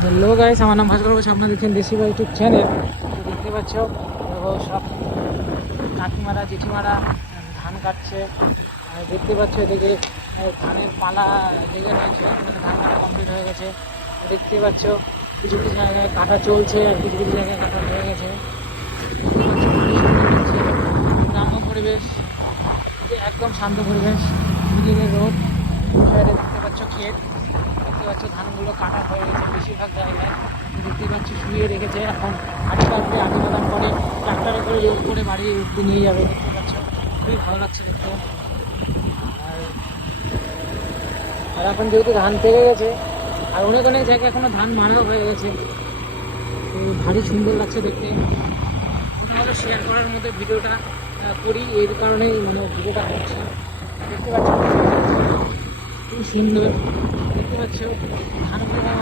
Hello guys, আমার নাম ভাস্কর বলছি। আপনারা দেখছেন দেশি বা ইউটিউব চ্যানেল। তো দেখতে পাচ্ছ দেখো সব কাকিমারা জেঠিমারা ধান কাটছে। আর দেখতে পাচ্ছ এদিকে ধানের পালা লেগে রয়েছে, মানে ধান কাটা কমপ্লিট হয়ে গেছে। দেখতে পাচ্ছ কিছু কিছু জায়গায় কাটা চলছে আর কিছু কিছু জায়গায় কাটা হয়ে গেছে। দেখতে পাচ্ছ ভারী সুন্দর লাগছে গ্রাম্য পরিবেশ, একদম শান্ত পরিবেশ, বিকেলের রোদ। দু সাইডে দেখতে পাচ্ছ ক্ষেত, দেখতে পাচ্ছ ধানগুলো কাটা হয়ে গেছে বেশিরভাগ জায়গায়। দেখতে পাচ্ছ শুয়ে রেখেছে, এখন আটি কাটবে, আটি কাটার পরে ট্রাক্টরে করে লোড করে বাড়ি অব্দি নিয়ে যাবে। দেখতে পাচ্ছ খুবই ভালো লাগছে দেখতে। আর আর এখন যেহেতু ধান পেকে গেছে আর অনেক অনেক জায়গায় এখনো ধান মারাও হয়ে গেছে, তো ভারী সুন্দর লাগছে দেখতে। ওটা হলো শেয়ার করার মধ্যে ভিডিওটা করি, এর কারণেই মানে ভিডিওটা করছি। দেখতে পাচ্ছ খুব সুন্দর, দেখতে পাচ্ছ ধানগুলো